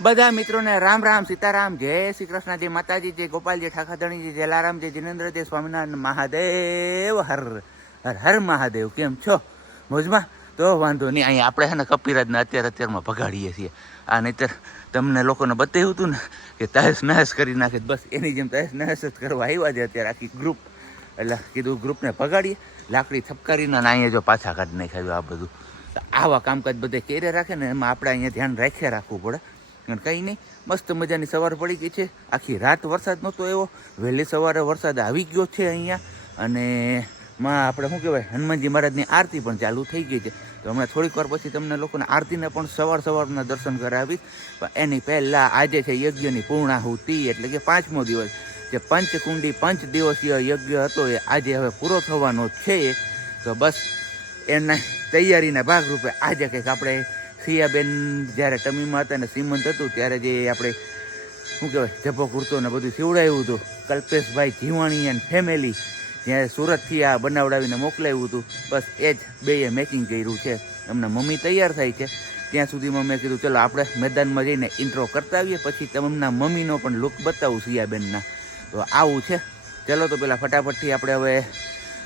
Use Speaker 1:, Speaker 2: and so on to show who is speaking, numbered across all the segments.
Speaker 1: બધા મિત્રોને રામ રામ, સીતારામ, જય શ્રી કૃષ્ણ, જય માતાજી, જય ગોપાલજી ઠાકાધણીજી જે લારામ જય જિનેન્દ્ર જય સ્વામિનારાયણ, મહાદેવ, હર હર હર મહાદેવ, કેમ છો? મોજમાં? તો વાંધો નહીં, અહીંયા આપણે છે ને કપિરાજને અત્યારે અત્યારમાં ભગાડીએ છીએ. આ નહીતર તમને લોકોને બતાવ્યું હતું ને કે તહેસ નહેસ કરી નાખે બસ એની જેમ તહેસ નહેસ જ કરવા આવ્યા છે અત્યારે આખી ગ્રુપ એટલે કીધું ગ્રુપને ભગાડીએ. લાકડી થપકારીને અહીંયા જો પાછા કાઢી નાખ્યું આ બધું. આવા કામકાજ બધે કેરે રાખે ને એમાં આપણે અહીંયા ધ્યાન રાખ્યા રાખવું પડે. કંઈ નહીં, મસ્ત મજાની સવાર પડી ગઈ છે. આખી રાત વરસાદ નહોતો એવો વહેલી સવારે વરસાદ આવી ગયો છે અહીંયા. અને માં આપણે શું કહેવાય, હનુમાનજી મહારાજની આરતી પણ ચાલુ થઈ ગઈ છે. તો હમણાં થોડીક વાર પછી તમને લોકોને આરતીને પણ સવાર સવારના દર્શન કરાવીશ. પણ એની પહેલાં આજે છે યજ્ઞની પૂર્ણાહુતિ, એટલે કે પાંચમો દિવસ. જે પંચકુંડી પંચ દિવસીય યજ્ઞ હતો, એ આજે હવે પૂરો થવાનો છે. તો બસ એના તૈયારીના ભાગરૂપે આજે કંઈક આપણે સિયાબેન જ્યારે ટમીમાં હતા અને શ્રીમંત હતું, ત્યારે જે આપણે, શું કહેવાય, જભો કુર્તો ને બધું સીવડાવ્યું હતું, કલ્પેશભાઈ જીવાણી એન્ડ ફેમિલી જ્યાં સુરતથી આ બનાવડાવીને મોકલાવ્યું હતું, બસ એ જ બેએ મેચિંગ કર્યું છે. એમને મમ્મી તૈયાર થાય છે. ત્યાં સુધીમાં મેં કીધું, ચલો, આપણે મેદાનમાં જઈને ઇન્ટ્રો કરતા આવીએ, પછી તેમના મમ્મીનો પણ લુક બતાવું સિયાબેનના તો આવું છે. ચલો તો પેલા ફટાફટથી આપણે હવે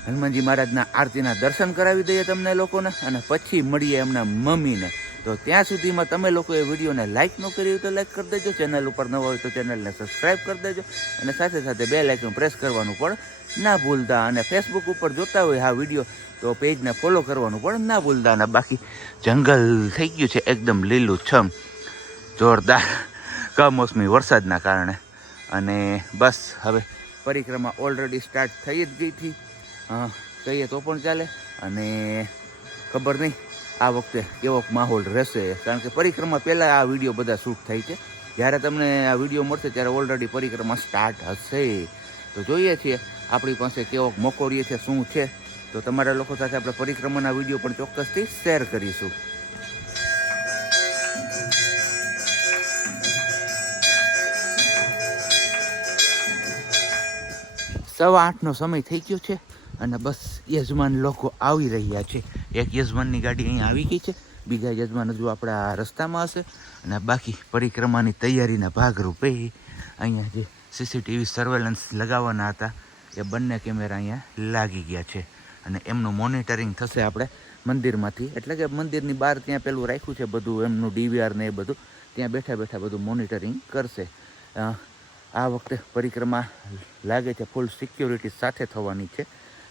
Speaker 1: હનુમાનજી મહારાજના આરતીના દર્શન કરાવી દઈએ તમને લોકોને, અને પછી મળીએ એમના મમ્મીને. તો ત્યાં સુધીમાં તમે લોકોએ વિડીયોને લાઇક ન કરી હોય તો લાઇક કરી દેજો. ચેનલ ઉપર ન હોય તો ચેનલને સબસ્ક્રાઇબ કરી દેજો. અને સાથે સાથે બે લાઇકન પ્રેસ કરવાનું પણ ના ભૂલતા. અને ફેસબુક ઉપર જોતા હોય આ વીડિયો, તો પેજને ફોલો કરવાનું પણ ના ભૂલતા. અને બાકી જંગલ થઈ ગયું છે એકદમ લીલું છમ, જોરદાર કમોસમી વરસાદના કારણે. અને બસ હવે પરિક્રમા ઓલરેડી સ્ટાર્ટ થઈ જ ગઈ હતી. કહીએ તો પણ ચાલે. અને ખબર નહીં આ વખતે કેવો માહોલ રહેશે, કારણ કે પરિક્રમા પહેલાં આ વીડિયો બધા શૂટ થાય છે. જ્યારે તમને આ વીડિયો મળશે, ત્યારે ઓલરેડી પરિક્રમા સ્ટાર્ટ હશે. તો જોઈએ છીએ, આપણી પાસે કેવો મોકો રહે છે, શું છે? તો તમારા લોકો સાથે આપણે પરિક્રમાના વીડિયો પણ ચોક્કસથી શેર કરીશું. સવા આઠનો સમય થઈ ગયો છે. અને બસ યજમાન લોકો આવી રહ્યા છે. એક યજમાનની ગાડી અહીંયા આવી ગઈ છે. બીજા યજમાન હજુ આપણા રસ્તામાં હશે. અને બાકી પરિક્રમાની તૈયારીના ભાગરૂપે અહીંયા જે સીસીટીવી સર્વેલન્સ લગાવવાના હતા, એ બંને કેમેરા અહીંયા લાગી ગયા છે. અને એમનું મોનિટરિંગ થશે આપણે મંદિરમાંથી. એટલે કે મંદિરની બહાર ત્યાં પેલું રાખ્યું છે બધું, એમનું ડીવીઆર ને એ બધું. ત્યાં બેઠા બેઠા બધું મોનિટરિંગ કરશે. આ વખતે પરિક્રમા લાગે છે ફૂલ સિક્યોરિટી સાથે થવાની છે.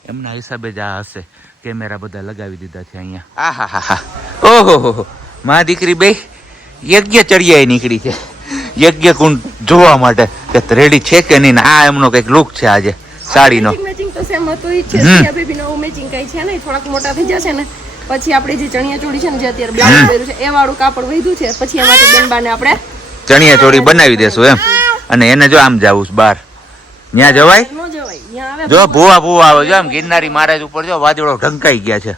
Speaker 1: એમના હિસાબે જ આ હશે. કેમેરા બધા લગાવી દીધા છે અહીંયા. આ હા હા હા ઓહો હો મા દીકરી બે યજ્ઞ ચડિયાએ નીકળી છે. યજ્ઞ કુંડ જોવા માટે. કે રેડી છે કે નહીં ને આ એમનો કંઈક લુક છે આજે સાડીનો.
Speaker 2: મેચિંગ તો સેમ હતું ઈ છે. સિયા બેબી મેચિંગ કઈ છે ને થોડાક મોટા થઈ જશે ને. પછી આપણે જે ચણિયા ચોળી છે ને જે અત્યારે બ્લાઉઝ પહેર્યું છે એ વાળું કાપડ વધ્યું છે. પછી એમાંથી બેનબાને આપણે
Speaker 1: ચણિયા ચોળી બનાવી દેશું એમ. અને એને જો આમ જાવું છે બહાર. ત્યાં જવાય? જો ભૂવા ભૂવા આવે જો આમ ગિરનારી મહારાજ ઉપર જો વાદળો ઢંકાઈ ગયા છે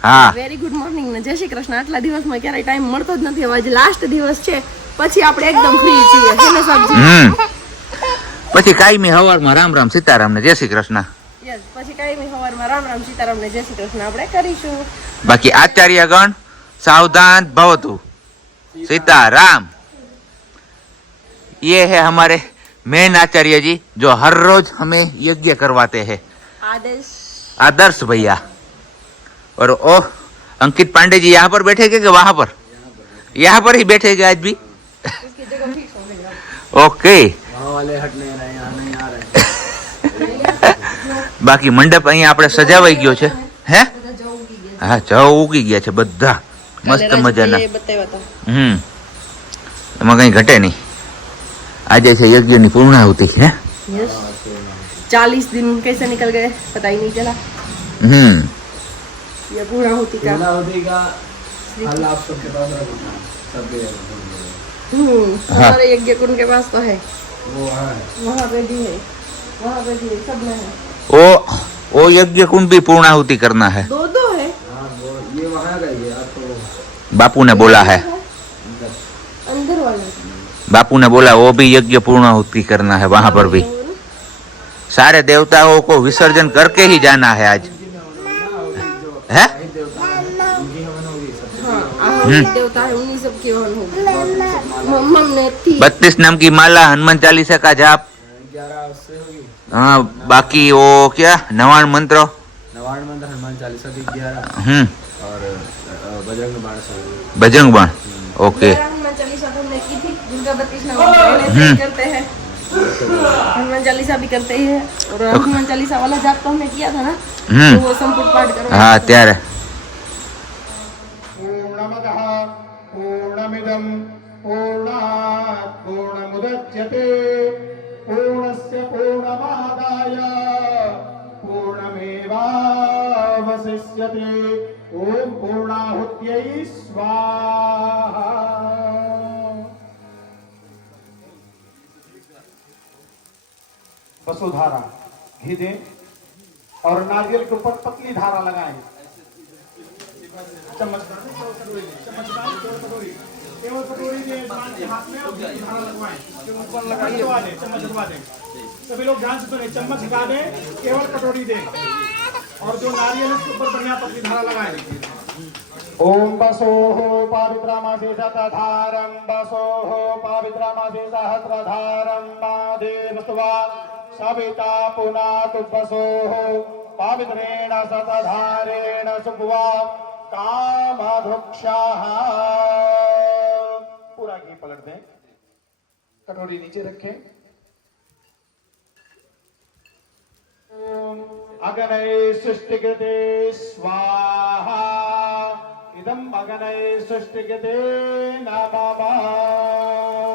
Speaker 1: હા
Speaker 2: વેરી ગુડ મોર્નિંગ ને જય શ્રી કૃષ્ણ આટલા દિવસમાં ક્યારેય ટાઈમ મળતો જ નથી હવે આજે લાસ્ટ દિવસ છે પછી આપણે એકદમ ફ્રી છીએ હે ને સબજી
Speaker 1: હમ પછી કાયમી હવારમાં રામ રામ સીતારામ ને જય શ્રી કૃષ્ણ
Speaker 2: યસ પછી કાંઈ સવારમાં રામ રામ સીતારામ ને જય શ્રી કૃષ્ણ આપણે કરીશું
Speaker 1: બાકી આચાર્ય ગણ सावधान भवतु सीताराम ये है हमारे मेन आचार्य जी जो हर रोज हमें यज्ञ करवाते हैं
Speaker 2: આદેશ
Speaker 1: आदर्श भैया और ओ अंकित पांडे जी यहाँ पर बैठेंगे कि वहां पर यहाँ पर ही बैठेंगे आज भी
Speaker 2: उसकी जगह फिक्स हो गई
Speaker 1: ओके બાકી મંડપ અહીંયા આપણે સજાવાઈ ગયો છે હે
Speaker 2: બધા જવું ઉગી ગયા
Speaker 1: હા જવ ઉગી ગયા છે બધા મસ્ત
Speaker 2: કાલે
Speaker 1: મજાના
Speaker 2: રાજભાઈએ બતાવ્યા હતા
Speaker 1: હમ એમાં કઈ ઘટે નહીં આજે છે યજ્ઞની પૂર્ણાહુતિ હે
Speaker 2: यस चालीस दिन कैसे निकल गए पता ही नहीं चला
Speaker 1: હમ
Speaker 2: ये पूर्णाहुति का
Speaker 3: पूर्णावधि का फल आप सबके पास रखना सबके
Speaker 2: हम्म
Speaker 1: हाँ।
Speaker 2: हमारे यज्ञ कुंड के पास तो है
Speaker 3: वो वहाँ है
Speaker 2: वहाँ पे भी है वहाँ पे भी है सब में है
Speaker 1: ओ ओ यज्ञ कुंड भी पूर्णाहुति करना है
Speaker 2: दो दो है
Speaker 3: हाँ वो ये वहाँ का ही है आपको
Speaker 1: बापू ने बोला है
Speaker 2: अंदर वाला
Speaker 1: बापू ने बोला वो भी यज्ञ पूर्णाहुति करना है वहाँ पर भी सारे देवताओं को विसर्जन करके ही जाना है आज है बत्तीस नाम की माला हनुमान चालीसा का जाप हाँ बाकी वो क्या नवाण मंत्र
Speaker 3: नवाण मंत्र हनुमान चालीसा की ग्यारह
Speaker 1: हम्म
Speaker 3: और बजरंग बाण
Speaker 1: बजरंग बाण ओके
Speaker 2: हाँ। करते हैं। हनुमान चालीसा भी करते ही है। और हनुमान चालीसा वाला जाप तो हमने किया था ना तो वो संपूर्ण पाठ
Speaker 4: हाँ त्यार पूर्णमुदच्यते पूर्णस्य पूर्णमादाय पूर्णमेवावशिष्यते। ॐ पूर्णाहुत्यै स्वाहा। वसुधारा घी दें और नारियल के ऊपर पतली धारा लगाएँ सभी लोग ध्यान से सुने चम्मच हिला दें केवल कटोरी दें और जो नारियल है उसके ऊपर बढ़िया पतली धारा लगाएँ ओम बसोः पावित्रामासे शतधारं बसोः पावित्रामासे सहस्रधारं मा देवस्वा सविता पुनातु बसोः पावित्रेण शतधारेण सुभ्वा कामधुक्षाः। पूरा घी पलट दें। कटोरी नीचे रखें। अगनय सृष्टिकृते स्वाहा। इदम् अगनय सृष्टिकृते नमः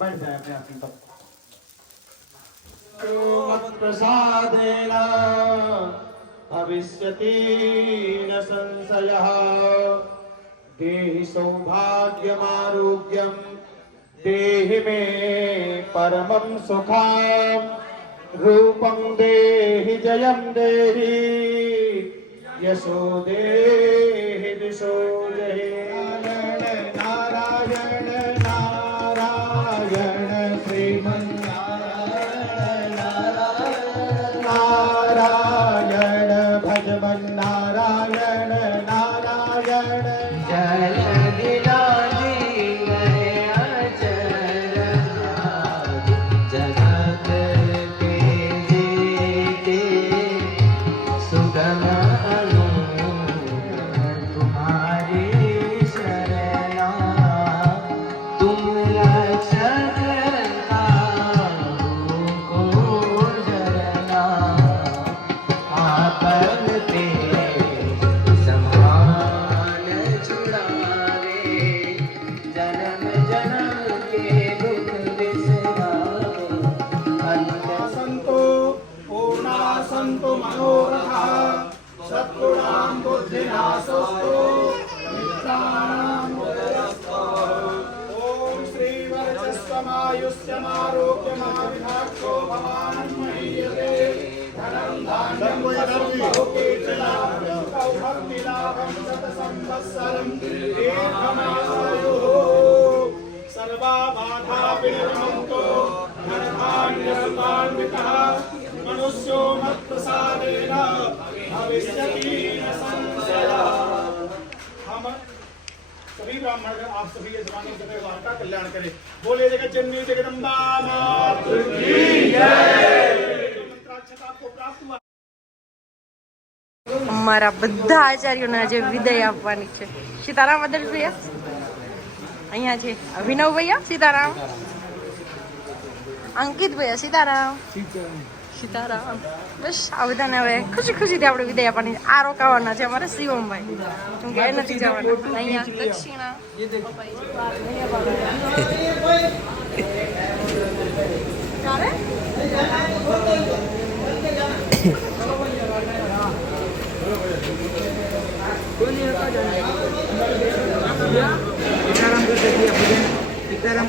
Speaker 4: બન જાય આપણે આપણી ભક્તિ પ્રસાદેન ભવિષ્યતિ ન સંશય દેહી સૌભાગ્યમારોગ્યમ દેહી મે પરમં સુખામ દેહી જયમ દેહી યશો દેહી દિશો જહી सद्गुणां बुद्धिनाशोऽस्तु मित्राणाम् उदयस्थो ॐ श्रीवरजस्वमायुष्यमारोग्यमाविधाक्षो भवान् महीयते धनं धान्यं बहुके च लाभं सौभक्तिलाभं शतसंवत्सरं दीर्घमायुः सर्वा बाधा विनिर्मुक्तो धनधान्यसुतान्वितः मनुष्यो मत्प्रसादेन भविष्यति न संशयः हम सभी ब्राह्मण गण आप सभी ये जमाने के परिवार का कल्याण करें बोले जगत जननी जगदम्बा मातृ की जय जो मंत्राक्षता आपको प्राप्त हुआ
Speaker 2: અમારા બધા આચાર્યોને આજે વિદાય આપવાની છે સીતારામ આદર્શ ભૈયા અહીંયા છે અભિનવ ભૈયા સીતારામ અંકિત ભૈયા સીતારામ સીતારામ બસ આ બધાને હવે ખુશી ખુશીથી આપણે વિદાય આપવાની છે. આ રોકાવાના છે અમારે શિવમભાઈ કેમ કે એ નથી જવાના અહીંયા દક્ષિણા કારે?
Speaker 1: સીતારામ કરતો સીતારામ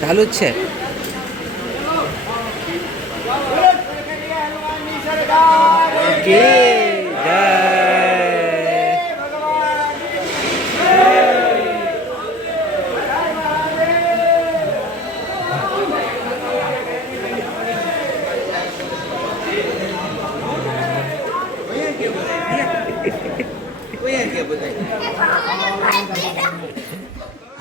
Speaker 1: ચાલુ જ છે. ઓકે.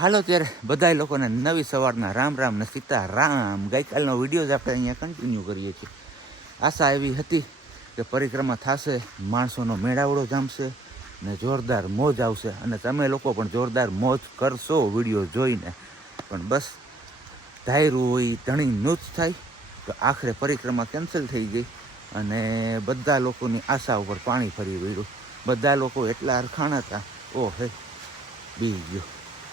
Speaker 1: હાલો, ત્યારે બધા લોકોને નવી સવારના રામ રામ ને સીતા રામ. ગઈકાલનો વીડિયો જ આપણે અહીંયા કન્ટિન્યુ કરીએ છીએ. આશા એવી હતી કે પરિક્રમા થશે, માણસોનો મેળાવડો જામશે ને જોરદાર મોજ આવશે. અને તમે લોકો પણ જોરદાર મોજ કરશો વીડિયો જોઈને. પણ બસ, ધાયરું હોય, ધણી ન્યૂઝ થાય, તો આખરે પરિક્રમા કેન્સલ થઈ ગઈ. અને બધા લોકોની આશા ઉપર પાણી ફરી વળ્યું. બધા લોકો એટલા અરખાણ હતા. ઓ હે બી ગયો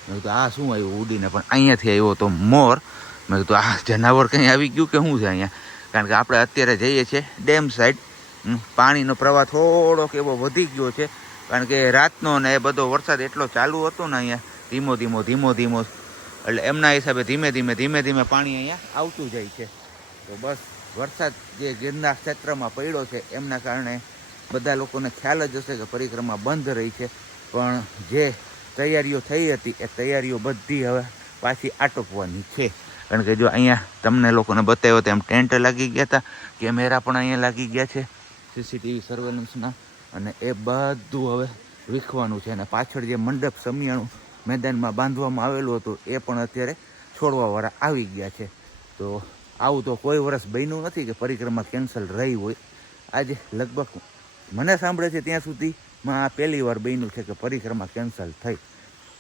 Speaker 1: મેં કીધું, આ શું આવ્યું ઉડીને? પણ અહીંયાથી આવ્યો તો મોર. મેં કીધું, આ જનાવર કંઈ આવી ગયું કે શું છે અહીંયા? કારણ કે આપણે અત્યારે જઈએ છીએ ડેમ સાઈડ. પાણીનો પ્રવાહ થોડોક એવો વધી ગયો છે. કારણ કે રાતનો ને એ બધો વરસાદ એટલો ચાલુ હતો ને અહીંયા, ધીમો ધીમો ધીમો ધીમો. એટલે એમના હિસાબે ધીમે ધીમે ધીમે ધીમે પાણી અહીંયા આવતું જાય છે. તો બસ, વરસાદ જે ગિરનાર ક્ષેત્રમાં પડ્યો છે, એમના કારણે બધા લોકોને ખ્યાલ જ હશે કે પરિક્રમા બંધ રહી છે. પણ જે તૈયારીઓ થઈ હતી, એ તૈયારીઓ બધી હવે પાછી આટોપવાની છે. કારણ કે જો અહીંયા તમને લોકોને બતાવ્યો તેમ ટેન્ટ લાગી ગયા હતા કેમેરા પણ અહીંયા લાગી ગયા છે સીસીટીવી સર્વેલન્સના અને એ બધું હવે વીખવાનું છે. અને પાછળ જે મંડપ સમિયાણું મેદાનમાં બાંધવામાં આવેલું હતું, એ પણ અત્યારે છોડવાવાળા આવી ગયા છે. તો આવું તો કોઈ વર્ષ બન્યું નથી કે પરિક્રમા કેન્સલ રહી હોય. આજે લગભગ મને સાંભળે છે ત્યાં સુધીમાં આ પહેલી વાર બન્યું છે કે પરિક્રમા કેન્સલ થઈ.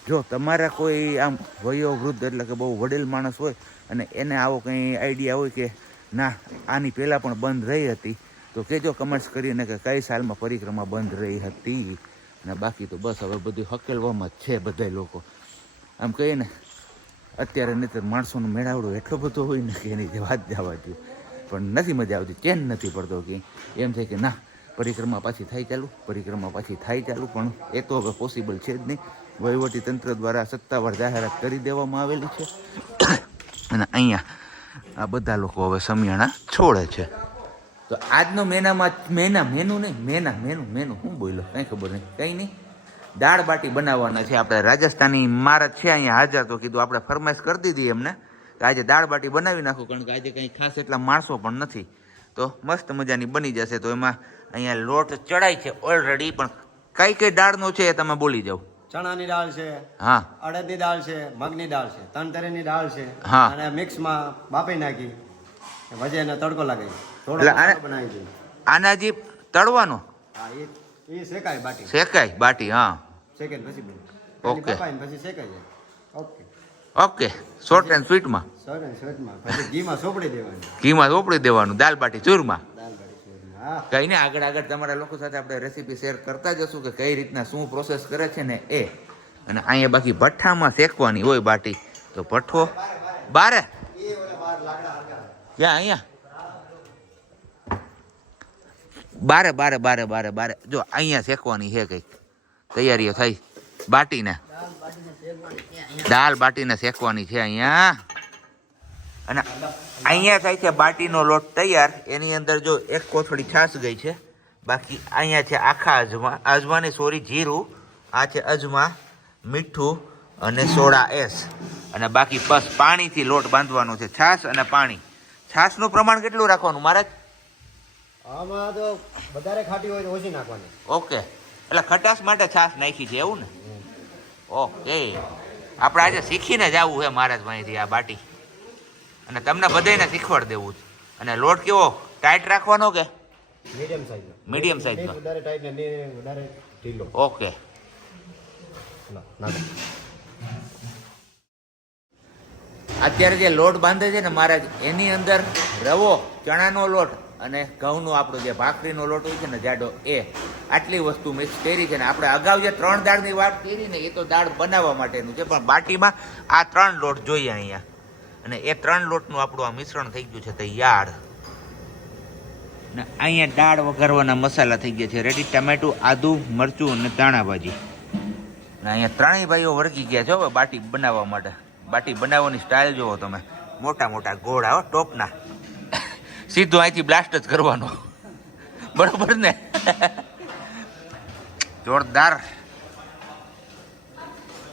Speaker 1: જો તમારા કોઈ આમ વયો વૃદ્ધ એટલે કે બહુ વડીલ માણસ હોય અને એને આવો કંઈ આઈડિયા હોય કે ના, આની પહેલાં પણ બંધ રહી હતી, તો કહેજો કમેન્ટ્સ કરીને કે કઈ સાલમાં પરિક્રમા બંધ રહી હતી. અને બાકી તો બસ હવે બધું હકેલવામાં જ છે બધા લોકો. આમ કહીએ ને, અત્યારે નહીતર માણસોનો મેળાવડો એટલો બધો હોય ને કે એની વાત જવા દો પણ નથી મજા આવતી, ચેન નથી પડતો કે એમ થાય કે ના પરિક્રમા પાછી થાય ચાલુ, પરિક્રમા પાછી થાય ચાલુ, પણ એ તો હવે પોસિબલ છે જ નહીં. તંત્ર દ્વારા સત્તાવાર જાહેરાત કરી દેવામાં આવેલી છે. અને અહીંયા આ બધા લોકો હવે સમિયાણા છોડે છે. તો આજનો મેનામાં મેના મેનુ નહીં, મેના મેનુ મેનુ હું બોલ્યો? કંઈ ખબર નહીં, કંઈ નહીં. દાળ બાટી બનાવવાના છે. આપણે રાજસ્થાની ઇમારત છે અહીંયા હાજર, તો કીધું આપણે ફરમાઈશ કરી દીધી એમને કે આજે દાળ બાટી બનાવી નાખો, કારણ કે આજે કંઈ ખાસ એટલા માણસો પણ નથી. તો મસ્ત મજાની બની જશે. તો એમાં અહીંયા લોટ ચડાય છે ઓલરેડી પણ કઈ કઈ દાળનો છે એ તમે બોલી જાઓ.
Speaker 3: ચણાની દાળ છે
Speaker 1: હા.
Speaker 3: અડદની દાળ છે મગની દાળ છે તનતરીની દાળ છે
Speaker 1: હા.
Speaker 3: અને મિક્સમાં બાફી નાખી વજે એને તડકો લાગે. થોડો બનાવી દે.
Speaker 1: આના જે તળવાનો?
Speaker 3: હા એ એ શેકાય બાટી.
Speaker 1: શેકાય બાટી હા.
Speaker 3: શેકે પછી
Speaker 1: ઓકે.
Speaker 3: પછી શેકાય જાય. ઓકે.
Speaker 1: ઓકે. શોર્ટ એન્ડ સ્વીટમાં
Speaker 3: શોર્ટ એન્ડ સ્વીટમાં પછી ઘીમાં સોપડી દેવાની.
Speaker 1: ઘીમાં સોપડી દેવાનું દાલ બાટી ચૂરમાં
Speaker 3: દાળ બાટી શર્ટમાં હા
Speaker 1: કઈ ને આગળ આગળ તમારા લોકો સાથે આપણે રેસીપી શેર કરતા જશું કે કઈ રીતના શું પ્રોસેસ કરે છે ને એ. અને અહીંયા બાકી ભઠ્ઠામાં શેકવાની હોય બાટી. તો ભઠ્ઠો બારે. ક્યાં અહીંયા? બારે બારે બારે બારે બારે. જો અહીંયા શેકવાની છે કંઈક. તૈયારીઓ થઈ. બાટીને. દાલ બાટીને શેકવાની છે અહીંયા. અને અહીંયા થાય છે બાટીનો લોટ તૈયાર. એની અંદર જો એક કોથળી છાશ ગઈ છે. બાકી અહીંયા છે આખા અજમા. અજમાની સોરી જીરું આ છે અજમા મીઠું અને સોડા એસ. અને બાકી બસ પાણીથી લોટ બાંધવાનો છે. છાશ અને પાણી. છાશનું પ્રમાણ કેટલું રાખવાનું મહારાજ?
Speaker 3: આમાં તો વધારે ખાટી હોય તો ઓછી નાખવાની.
Speaker 1: ઓકે. એટલે ખટાશ માટે છાશ નાખી છે એવું ને? ઓકે. આપણે આજે શીખીને જ આવવું છે મહારાજ પાસેથી આ બાટી. અને તમને બધાને શીખવાડ દેવું છે. અને લોટ કેવો? ટાઈટ રાખવાનો કે?
Speaker 3: મીડિયમ સાઈઝનો
Speaker 1: મીડિયમ સાઈઝનો
Speaker 3: વધારે ટાઈટ ને વધારે ઢીલો.
Speaker 1: ઓકે અત્યારે જે લોટ બાંધે છે ને મહારાજ એની અંદર રવો ચણાનો લોટ અને ઘઉંનો આપણો જે ભાખરીનો લોટ હોય છે ને જાડો એ આટલી વસ્તુ મિક્સ કરી છે ને આપણે અગાઉ જે ત્રણ દાળની વાત કરી ને એ તો દાળ બનાવવા માટેનું છે પણ બાટીમાં આ ત્રણ લોટ જોઈએ અહીંયા. અને એ ત્રણ લોટનું આપણું આ મિશ્રણ થઈ ગયું છે તૈયાર. ને અહીંયા દાળ વઘારવાના મસાલા થઈ ગયા છે. રેડી ટમેટું, આદુ, મરચું અને ધાણાભાજી ભાજી. અને અહીંયા ત્રણેય ભાઈઓ વળગી ગયા છે હવે બાટી બનાવવા માટે. બાટી બનાવવાની સ્ટાઇલ જોવો તમે. મોટા મોટા ગોળા હો, ટોપના. સીધું અહીંથી બ્લાસ્ટ જ કરવાનો. બરોબર ને? જોરદાર.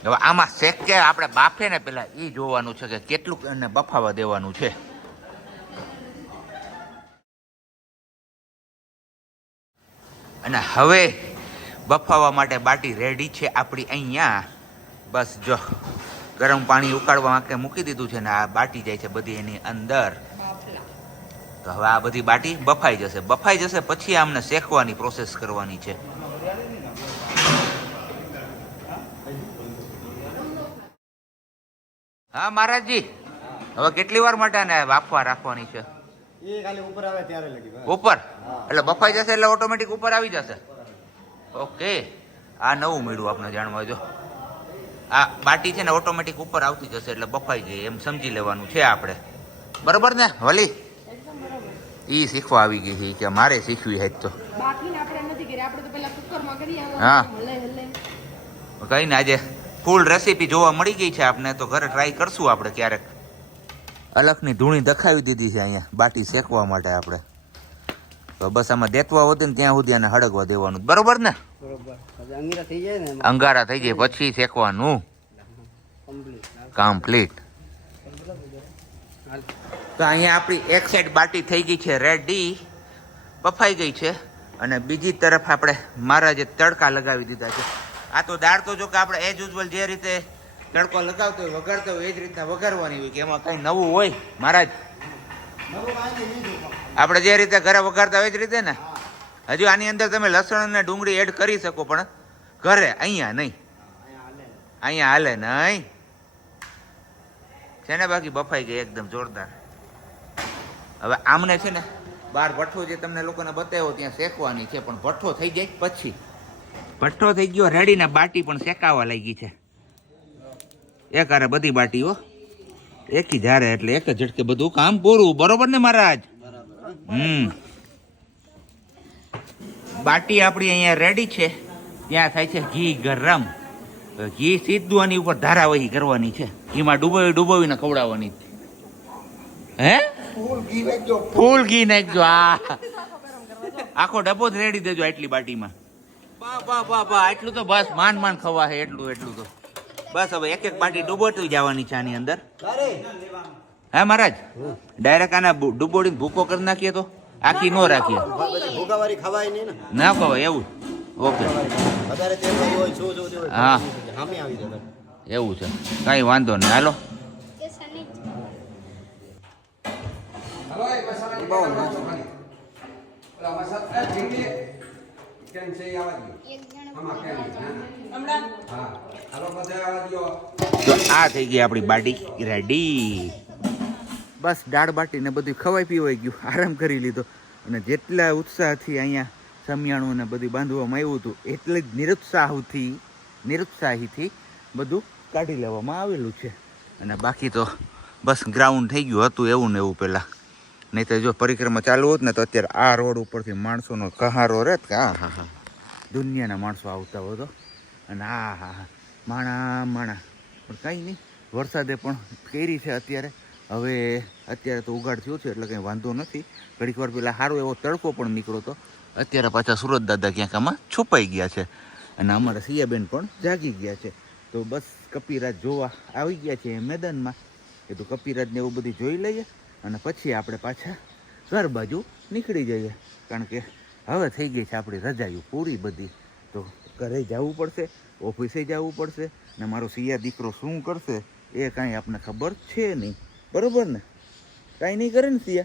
Speaker 1: હવે આમાં શેકે આપણે બાફે ને પેલા એ જોવાનું છે કે કેટલું એને બફાવા દેવાનું છે. અને હવે બફાવા માટે બાટી રેડી છે આપણી અહીંયા. બસ જો ગરમ પાણી ઉકાળવા માટે મૂકી દીધું છે ને આ બાટી જાય છે બધી એની અંદર. તો હવે આ બધી બાટી બફાઈ જશે. બફાઈ જશે પછી આમને શેકવાની પ્રોસેસ કરવાની છે. હા મહારાજજી. હવે કેટલી વાર માટે ને બાફવા રાખવાની છે?
Speaker 3: ઉપર આવે ત્યારે
Speaker 1: ઉપર? એટલે બફાઈ જશે એટલે ઓટોમેટિક ઉપર આવી જશે? ઓકે. આ નવું મળ્યું આપણે જાણવા જો. આ બાટી છે ને ઓટોમેટિક ઉપર આવતી જશે એટલે બફાઈ જઈએ એમ સમજી લેવાનું છે આપણે. બરોબર ને વલી? એ શીખવા આવી ગઈ છે કે મારે શીખવી હે તો. હા. કઈ ને આજે ફૂલ રેસીપી જોવા મળી ગઈ છે આપણે તો ઘરે ટ્રાય કરશું આપણે ક્યારેક. અલગની ધૂણી દખાવી દીધી છે અહીંયા બાટી શેકવા માટે આપણે. તો બસ આમાં દેતવા હોતી ને ત્યાં સુધી એને હળગવા દેવાનું. બરોબર ને?
Speaker 3: અંગારા થઈ જાય
Speaker 1: પછી શેકવાનું. કમ્પ્લીટ તો અહીંયા આપણી એક સાઈડ બાટી થઈ ગઈ છે રેડી બફાઈ ગઈ છે. અને બીજી તરફ આપણે મારા જે તડકા લગાવી દીધા છે. આ તો દાળ તો જો કે આપણે એજ યુઝવલ જે રીતે તડકો લગાવતો હોય વઘારતો હોય એ જ રીતના વઘારવાની હોય કે એમાં કઈ નવું હોય, મહારાજ? આપણે જે રીતે ઘરે વઘારતા હોય એ જ રીતે ને? હજુ આની અંદર તમે લસણ અને ડુંગળી એડ કરી શકો, પણ ઘરે, અહીંયા નહીં. અહીંયા હાલે નહીં. છે ને બાકી બફાઈ ગઈ એકદમ જોરદાર. હવે આમને છે ને બાર ભઠ્ઠો જે તમને લોકોને બતાવ્યો, ત્યાં શેકવાની છે, પણ ભઠ્ઠો થઈ જાય પછી. ભઠ્ઠો થઈ ગયો રેડી ને બાટી પણ શેકાવા લાગી છે. એક હારે બધી બાટીઓ એકી જારે એટલે એક જ ઝટકે બધું કામ પૂરું. બરોબર ને મહારાજ? હમ. બાટી આપણી અહીંયા રેડી છે. ત્યાં થાય છે ઘી ગરમ. ઘી સીધું આની ઉપર ધારાવહી કરવાની છે. ઘીમાં ડૂબાવી ડૂબાવીને ખવડાવવાની. હે? ફૂલ ઘી નાખજો. આ આખો ડબ્બો જ રેડી દેજો આટલી બાટીમાં. આટલું તો બસ માન માન ખવા છે એટલું એટલું તો. બસ હવે એક એક બાટી ડૂબોટી જવાની છે આની અંદર. હા મહારાજ ડાયરેક્ટ આના ડૂબોડીને ભૂકો કરી નાખીએ તો? આખી નો રાખીએ.
Speaker 3: ખવાય નહીં ને?
Speaker 1: ના ખવાય એવું. ઓકે.
Speaker 3: વધારે તેલ હોય શું જોતી
Speaker 1: હા.
Speaker 3: હામી આવી જાય
Speaker 1: એવું છે. કઈ વાંધો નહીં. હાલો. તો આ થઈ ગઈ આપણી બાટી રેડી. બસ દાળ બાટી ને બધું ખવાઈ પીવાઈ ગયું. આરામ કરી લીધો. અને જેટલા ઉત્સાહથી અહીંયા સમિયાણું ને બધું બાંધવામાં આવ્યું હતું એટલે જ નિરુત્સાહથી નિરુત્સાહીથી બધું કાઢી લેવામાં આવેલું છે. અને બાકી તો બસ ગ્રાઉન્ડ થઈ ગયું હતું એવું ને એવું પહેલાં. નહીં તો જો પરિક્રમા ચાલુ હોત ને તો અત્યારે આ રોડ ઉપરથી માણસોનો કહારો રહેત કે હા હા હા. દુનિયાના માણસો આવતા હોતો અને આ હા હા. માણા માણા. પણ કંઈ નહીં. વરસાદે પણ કેરી છે અત્યારે. હવે અત્યારે તો ઉગાડ થયો છે, એટલે કંઈ વાંધો નથી. ઘડીક વાર પહેલાં સારો એવો તડકો પણ નીકળો તો અત્યારે પાછા સુરત દાદા ક્યાંક આમાં છુપાઈ ગયા છે. અને અમારા સિયાબેન પણ જાગી ગયા છે. તો બસ કપિરાજ જોવા આવી ગયા છે મેદાનમાં. એ તો કપિરાજને એવું બધું જોઈ લઈએ. અને પછી આપણે પાછા ઘર બાજુ નીકળી જઈએ. કારણ કે હવે થઈ ગઈ છે આપણી રજાયું પૂરી બધી. તો ઘરે જવું પડશે, ઓફિસે જવું પડશે, ને મારો સિયા દીકરો શું કરશે એ કાંઈ આપણને ખબર છે નહીં. બરાબર ને? કાંઈ નહીં કરે ને સિયા?